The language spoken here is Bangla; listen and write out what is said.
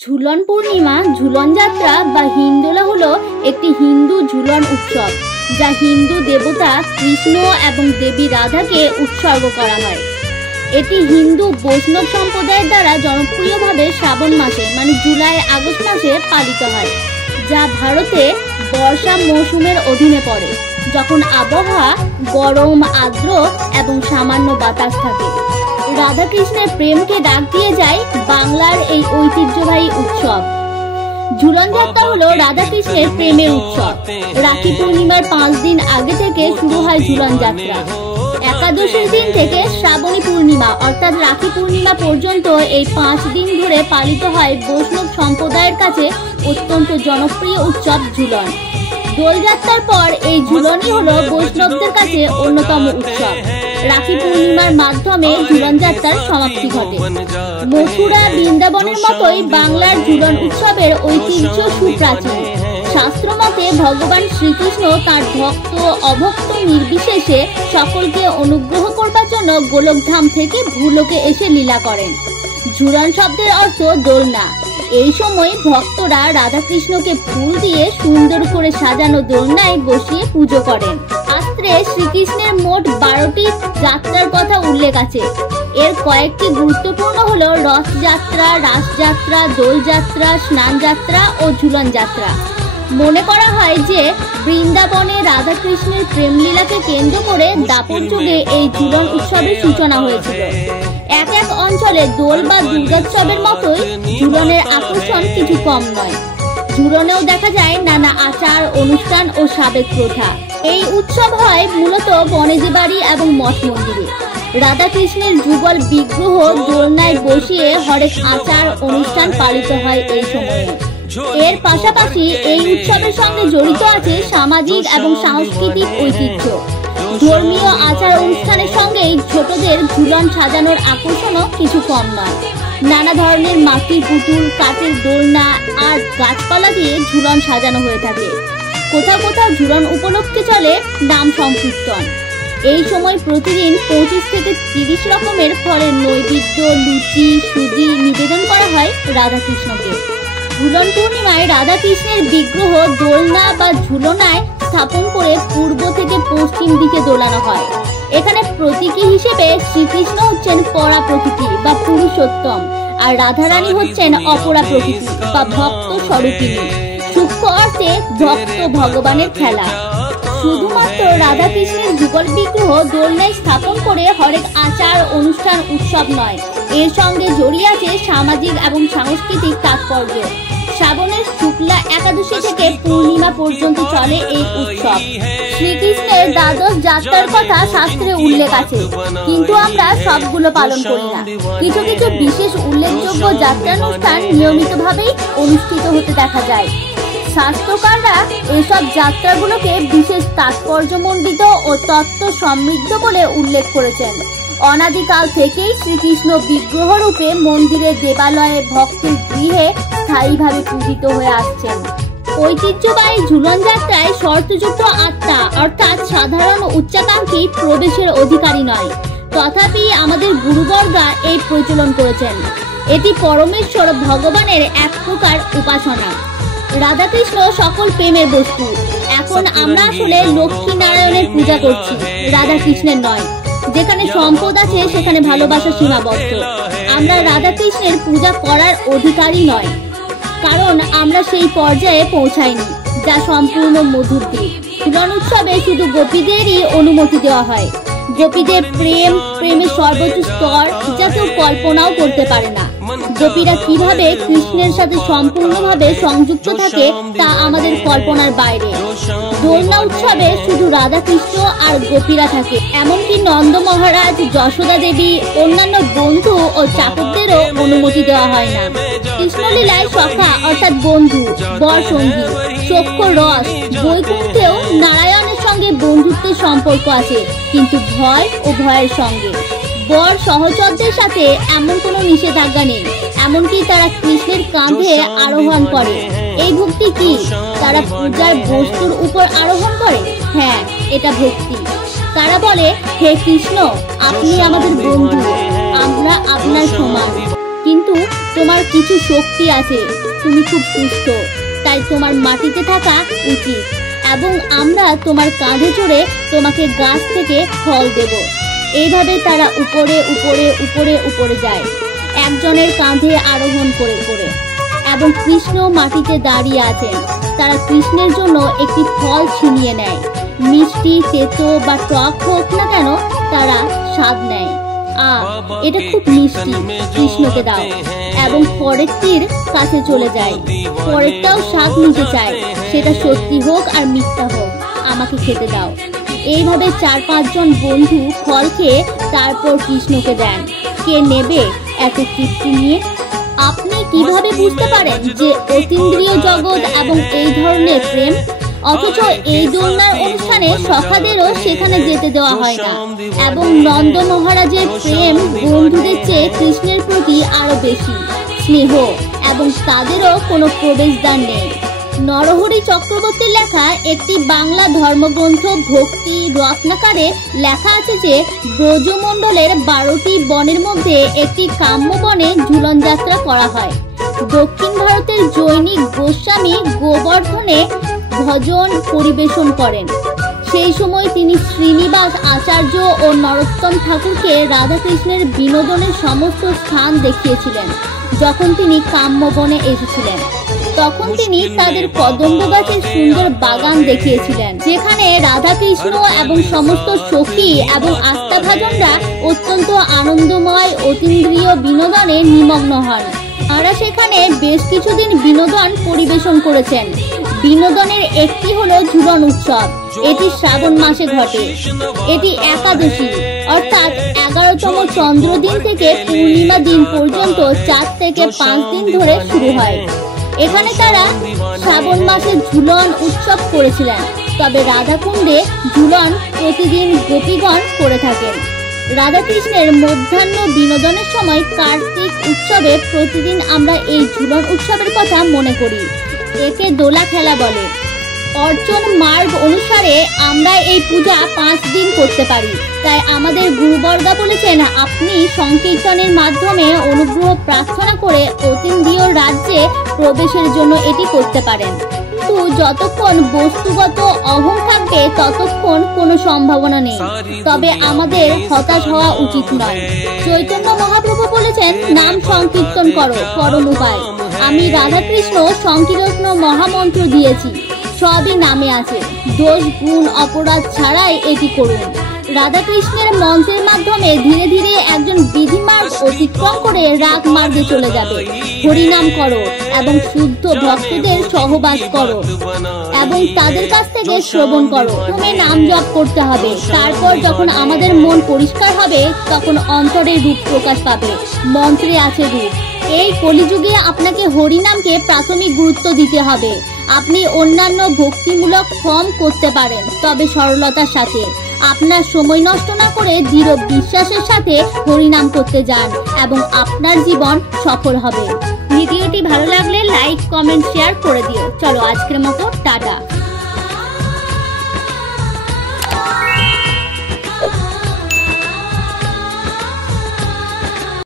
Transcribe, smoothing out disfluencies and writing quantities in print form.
ঝুলন পূর্ণিমা, ঝুলন যাত্রা বা হিন্দোলা হলো একটি হিন্দু ঝুলন উৎসব, যা হিন্দু দেবতা কৃষ্ণ এবং দেবী রাধাকে উৎসর্গ করা হয়। এটি হিন্দু বৈষ্ণব সম্প্রদায়ের দ্বারা জনপ্রিয়ভাবে শ্রাবণ মাসে মানে জুলাই আগস্ট মাসে পালিত হয়, যা ভারতে বর্ষা মৌসুমের অধীনে পড়ে, যখন আবহাওয়া গরম, আর্দ্র এবং সামান্য বাতাস থাকে। রাধাকৃষ্ণের প্রেমকে ডাক দিয়ে যায় বাংলার এই ঐতিহ্যবাহী উৎসব। ঝুলন যাত্রা হলো রাধাকৃষ্ণের প্রেমের উৎসব। রাখি পূর্ণিমার 5 দিন আগে থেকে শুরু হয় ঝুলন যাত্রা। একাদশীর দিন থেকে শ্রাবণী পূর্ণিমা অর্থাৎ রাখি পূর্ণিমা পর্যন্ত এই 5 দিন ধরে পালিত হয় বৈষ্ণব সম্প্রদায়ের কাছে অত্যন্ত জনপ্রিয় উৎসব ঝুলন। দোলযাত্রার পর এই ঝুলনই হলো বৈষ্ণবদের কাছে অন্যতম উৎসব। রাখি পূর্ণিমার মাধ্যমে ঝুলন যাত্রার সমাপ্তি ঘটে। মথুরা, বৃন্দাবনের মতোই বাংলার ঝুলন উৎসবের ঐতিহ্য সুপ্রাচীন। শাস্ত্র মতে ভগবান শ্রীকৃষ্ণ তার ভক্ত অভক্ত নির্বিশেষে সকলকে অনুগ্রহ করবার জন্য গোলকধাম থেকে ভূলোকে এসে লীলা করেন। ঝুলন শব্দের অর্থ দোলনা। এই সময় ভক্তরা রাধাকৃষ্ণকে ফুল দিয়ে সুন্দর করে সাজানো দোলনায় বসিয়ে পুজো করেন। শাস্ত্রে শ্রীকৃষ্ণের মোট 12টি যাত্রার কথা উল্লেখ আছে। এর কয়েকটি গুরুত্বপূর্ণ হলো রথযাত্রা, রাসযাত্রা, দোলযাত্রা, স্নান যাত্রা ও ঝুলন যাত্রা। মনে করা হয় যে বৃন্দাবনে রাধাকৃষ্ণের প্রেমলীলাকে কেন্দ্র করে দাপর যুগে এই ঝুলন উৎসবের সূচনা হয়েছিল। এক এক অঞ্চলে দোল বা দুর্গোৎসবের মতোই ঝুলনের আকর্ষণ কিছু কম নয়। ঝুলনেও দেখা যায় নানা আচার অনুষ্ঠান ও সাবেক প্রথা। এই উৎসব হয় মূলত বনেদি বাড়ি এবং মঠ মন্দিরে। রাধাকৃষ্ণের যুগল বিগ্রহ দোলনায় বসিয়ে হরেক আচার অনুষ্ঠান পালিত হয় এই সময়ে। এর পাশাপাশি এই উৎসবের সঙ্গে জড়িত আছে সামাজিক এবং সাংস্কৃতিক ঐতিহ্য। ধর্মীয় আচার অনুষ্ঠানের সঙ্গেই ছোটদের ঝুলন সাজানোর আকর্ষণও কিছু কম নয়। নানা ধরনের মাটির পুতুল, কাঠের দোলনা আর গাছপালা দিয়ে ঝুলন সাজানো হয়ে থাকে। কোথাও কোথাও ঝুলন উপলক্ষে চলে নাম সংকীর্তন। এই সময় প্রতিদিন 25 থেকে 30 রকমের ফলের নৈবেদ্য, লুচি, সুজি নিবেদন করা হয় রাধাকৃষ্ণকে। ঝুলন পূর্ণিমায় রাধাকৃষ্ণের বিগ্রহ দোলনা বা ঝুলনায় স্থাপন করে পূর্ব থেকে পশ্চিম দিকে দোলানো হয়। এখানে প্রতীকী হিসেবে শ্রীকৃষ্ণ হচ্ছেন পরা প্রকৃতি বা পুরুষোত্তম, আর রাধারানী হচ্ছেন অপরা প্রকৃতি বা ভক্ত স্বরূপিণী। সূক্ষ্ম অর্থে ভক্ত ভগবানের খেলা। শুধুমাত্র রাধাকৃষ্ণের যুগল বিগ্রহ দোলনায় স্থাপন করে হরেক আচার অনুষ্ঠান উৎসব নয়, এর সঙ্গে জড়িয়ে আছে সামাজিক এবং সাংস্কৃতিক তাৎপর্য। শ্রাবণের শুক্লা একাদশী থেকে পূর্ণিমা পর্যন্ত চলে এই উৎসব। শ্রীকৃষ্ণের দ্বাদশ যাত্রার কথা শাস্ত্রে উল্লেখ আছে, কিন্তু আমরা সবগুলো পালন করি না। কিছু কিছু বিশেষ উল্লেখযোগ্য যাত্রানুষ্ঠান নিয়মিতভাবেই অনুষ্ঠিত হতে দেখা যায়। শাস্ত্রকাররা এসব যাত্রাগুলোকে বিশেষ তাৎপর্যমণ্ডিত ও তত্ত্ব সমৃদ্ধ বলে উল্লেখ করেছেন। অনাদিকাল থেকেই শ্রীকৃষ্ণ বিগ্রহ রূপে মন্দিরে, দেবালয়ে, ভক্তের গৃহে স্থায়ীভাবে পূজিত হয়ে আসছেন। ঐতিহ্যবাহী ঝুলন যাত্রায় শর্তযুক্ত আত্মা অর্থাৎ সাধারণ উচ্চাকাঙ্ক্ষী প্রবেশের অধিকারী নয়। তথাপি আমাদের গুরুবর্গা এই প্রচলন করেছেন। এটি পরমেশ্বর ভগবানের এক প্রকার উপাসনা। রাধাকৃষ্ণ সকল প্রেমের বস্তু। এখন আমরা আসলে লক্ষ্মী নারায়ণের পূজা করছি, রাধাকৃষ্ণের নয়। যেখানে সম্পদ আছে সেখানে ভালোবাসা সীমাবদ্ধ। আমরা রাধাকৃষ্ণের পূজা করার অধিকারী নয়, কারণ আমরা সেই পর্যায়ে পৌঁছাইনি যা সম্পূর্ণ মধুর দ্বীপ। ঝুলন উৎসবে শুধু গোপীদেরই অনুমতি দেওয়া হয়। গোপীদের প্রেমের সর্বোচ্চ স্তর যা কেউ কল্পনাও করতে পারে না। গোপীরা কিভাবে কৃষ্ণের সাথে সম্পূর্ণভাবে সংযুক্ত থাকে তা আমাদের কল্পনার বাইরে। দোলনা উৎসবে শুধু রাধাকৃষ্ণ আর গোপীরা থাকে, এমনকি নন্দ মহারাজ, যশোদা দেবী, অন্যান্য বন্ধু ও চাকরদেরও অনুমতি দেওয়া হয় না। কৃষ্ণলীলায় সখা অর্থাৎ বন্ধু, বর সঙ্গী, চক্ষ রস। বৈকুণ্ঠেও নারায়ণের সঙ্গে বন্ধুত্বের সম্পর্ক আছে, কিন্তু ভয় ও ভয়ের সঙ্গে। বর সহচরদের সাথে এমন কোনো নিষেধাজ্ঞা নেই, এমনকি তারা কৃষ্ণের কাঁধে আরোহণ করে। এই ভক্তি কি? তারা পূজার বস্তুর উপর আরোহণ করে? হ্যাঁ, এটা ভক্তি। তারা বলে, হে কৃষ্ণ, আপনি আমাদের বন্ধু, আমরা আপনার সমান। কিন্তু তোমার কিছু শক্তি আছে, তুমি খুব সুস্থ, তাই তোমার মাটিতে থাকা উচিত এবং আমরা তোমার কাঁধে চড়ে তোমাকে গাছ থেকে ফল দেব। এইভাবে তারা উপরে উপরে উপরে উপরে যায়, একজনের কাঁধে আরোহণ করে করে। এবং কৃষ্ণ মাটিতে দাঁড়িয়ে আছেন। তারা কৃষ্ণের জন্য একটি ফল ছিনিয়ে নেয়, মিষ্টি, তেতো বা টক হোক না কেন তারা স্বাদ নেয়। এটা খুব মিষ্টি, কৃষ্ণকে দাও। এবং পরেরটির কাছে চলে যায়, পরেরটাও স্বাদ নিতে চায়, সেটা সত্যি হোক আর মিথ্যা হোক, আমাকে খেতে দাও। এইভাবে 4-5 জন বন্ধু ফল খেয়ে তারপর কৃষ্ণকে দেন। কে নেবে এত তৃপ্তি নিয়ে? আপনি কিভাবে বুঝতে পারেন যে অতীন্দ্রিয় জগৎ এবং এই ধরনের প্রেম? অথচ এই দোলনার অনুষ্ঠানে সখাদেরও সেখানে যেতে দেওয়া হয় না। এবং নন্দ মহারাজের প্রেম বন্ধুদের চেয়ে কৃষ্ণের প্রতি আরো বেশি স্নেহ, এবং তাদেরও কোনো প্রবেশদ্বার নেই। নরহরি চক্রবর্তীর লেখা একটি বাংলা ধর্মগ্রন্থ ভক্তি রত্নাকারে লেখা আছে যে ব্রজমণ্ডলের 12টি বনের মধ্যে একটি কাম্য বনে ঝুলন যাত্রা করা হয়। দক্ষিণ ভারতের জৈনিক গোস্বামী গোবর্ধনে ভজন পরিবেশন করেন। সেই সময় তিনি শ্রীনিবাস আচার্য ও নরোত্তম ঠাকুরকে রাধাকৃষ্ণের বিনোদনের সমস্ত স্থান দেখিয়েছিলেন। যখন তিনি কাম্যবনে এসেছিলেন তখন তিনি তাদের কদম্ব গাছের সুন্দর বাগান দেখিয়েছিলেন, যেখানে রাধাকৃষ্ণ এবং সমস্ত সখী এবং আস্থাভাজনরা অত্যন্ত আনন্দময় অতীন্দ্রিয় বিনোদনে নিমগ্ন হন। তারা সেখানে বেশ কিছুদিন বিনোদন পরিবেশন করেছেন। বিনোদনের একটি হলো ঝুলন উৎসব। এটি শ্রাবণ মাসে ঘটে। এটি একাদশী অর্থাৎ 11তম চন্দ্রদিন থেকে পূর্ণিমা দিন পর্যন্ত 4 থেকে 5 দিন ধরে শুরু হয়। এখানে তারা শ্রাবণ মাসে ঝুলন উৎসব করেছিলেন। তবে রাধাকুণ্ডে ঝুলন প্রতিদিন গোপীগণ করে থাকেন। রাধাকৃষ্ণের মধ্যাহ্ন বিনোদনের সময় কার্তিক উৎসবে প্রতিদিন আমরা এই ঝুলন উৎসবের কথা মনে করি। একে দোলা খেলা বলে। অর্চন মার্গ অনুসারে আমরা এই পূজা 5 দিন করতে পারি। তাই আমাদের গুরুবর্গা বলেছেন, আপনি সংকীর্তনের মাধ্যমে অনুগ্রহ প্রার্থনা করে অতীন্দ্রিয় রাজ্যে প্রবেশের জন্য এটি করতে পারেন। কিন্তু যতক্ষণ বস্তুগত অহং থাকবে ততক্ষণ কোনো সম্ভাবনা নেই। তবে আমাদের হতাশ হওয়া উচিত নয়। চৈতন্য মহাপ্রভু বলেছেন, নাম সংকীর্তন করো, পরম উপায়। আমি রাধাকৃষ্ণ সংকীর্তন মহামন্ত্র দিয়েছি, সবই নামে আছে। দোষ গুণ অপরাধ ছাড়াই এটি করুন। রাধাকৃষ্ণের মন্ত্রের মাধ্যমে ধীরে ধীরে একজন বিধিমার্গ অতিক্রম করে রাগ মার্গে চলে যাবে। হরিনাম করো এবং শুদ্ধ ভক্তদের সহবাস করো এবং তাদের কাছ থেকে শ্রবণ করো। প্রথমে নাম জপ করতে হবে, তারপর যখন আমাদের মন পরিষ্কার হবে তখন অন্তরের রূপ প্রকাশ পাবে। মন্ত্রে আছে রূপ। এই কলিযুগে আপনাকে হরিনামকে প্রাথমিক গুরুত্ব দিতে হবে। আপনি অন্যান্য ভক্তিমূলক ফর্ম করতে পারেন, তবে সরলতার সাথে। আপনার সময় নষ্ট না করে দৃঢ় বিশ্বাসের সাথে হরিনাম করতে যান এবং আপনার জীবন সফল হবে। ভিডিওটি ভালো লাগলে লাইক, কমেন্ট, শেয়ার করে দিও। চলো আজকের মতো টাটা।